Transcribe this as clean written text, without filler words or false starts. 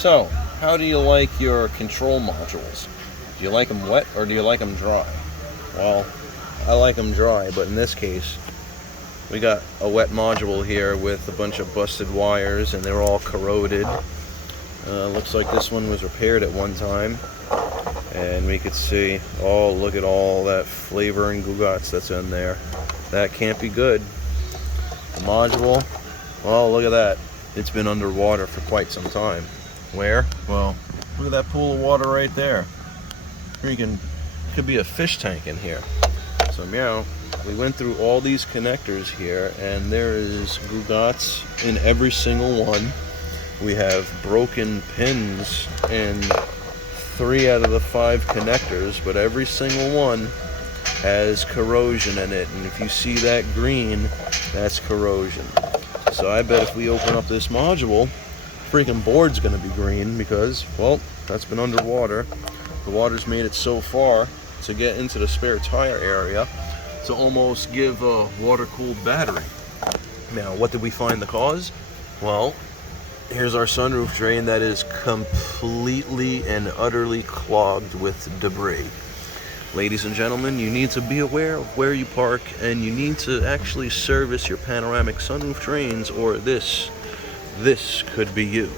So, how do you like your control modules? Do you like them wet or do you like them dry? Well, I like them dry, but in this case, we got a wet module here with a bunch of busted wires and they're all corroded. Looks like this one was repaired at one time. And we could see, oh, look at all that flavor and Gugats that's in there. That can't be good. The module, well, look at that. It's been underwater for quite some time. Where? Well, look at that pool of water right there. Could be a fish tank in here. So, meow, we went through all these connectors here, and there is Gugats in every single one. We have broken pins in 3 out of the 5 connectors, but every single one has corrosion in it, and if you see that green, that's corrosion. So I bet if we open up this module, freaking board's gonna be green because, well, that's been underwater. The water's made it so far to get into the spare tire area to almost give a water-cooled battery. Now, what did we find the cause? Well, here's our sunroof drain that is completely and utterly clogged with debris. Ladies and gentlemen, you need to be aware of where you park, and you need to actually service your panoramic sunroof drains, or this could be you.